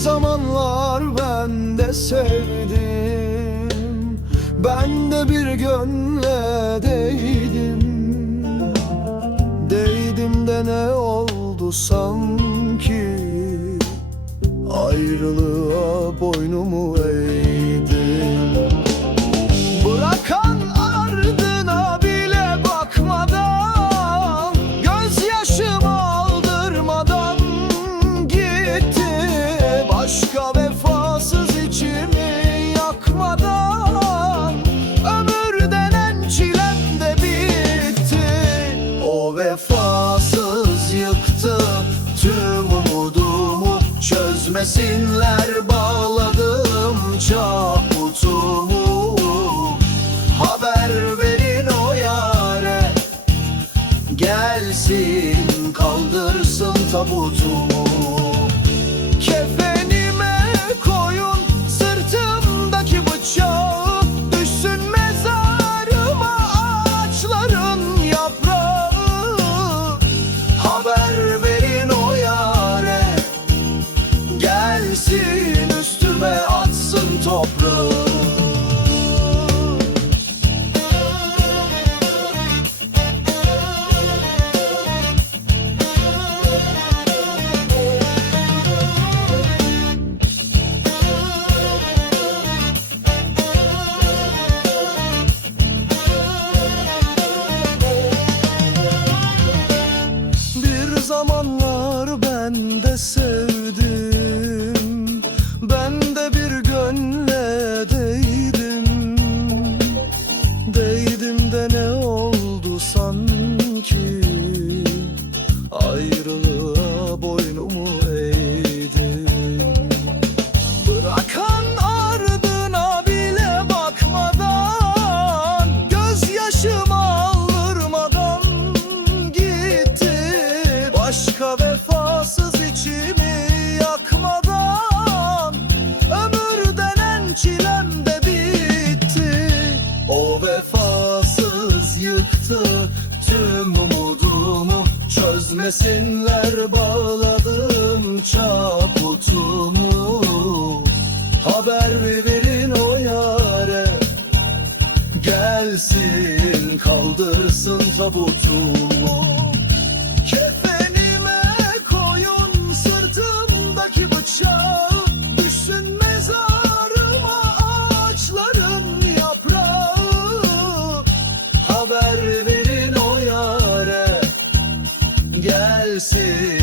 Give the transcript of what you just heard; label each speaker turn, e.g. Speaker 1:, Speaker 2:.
Speaker 1: Zamanlar ben de sevdim. Ben de bir gönle değdim Değdim de ne oldu sanki. Ayrılığa boynumu eğdim. Bırakan ardına bile bakmadan Gözyaşım aldırmadan gitti. Başka vefasız içimi yakmadan Ömür denen çilem de bitti. O vefasız Çözmesinler bağladım çaputumu Haber verin o yare Gelsin kaldırsın tabutumu Kefenime O vefasız yıktı tüm umudumu. Çözmesinler bağladım çaputumu. Haber verin o yare? Gelsin kaldırsın tabutumu Gelsin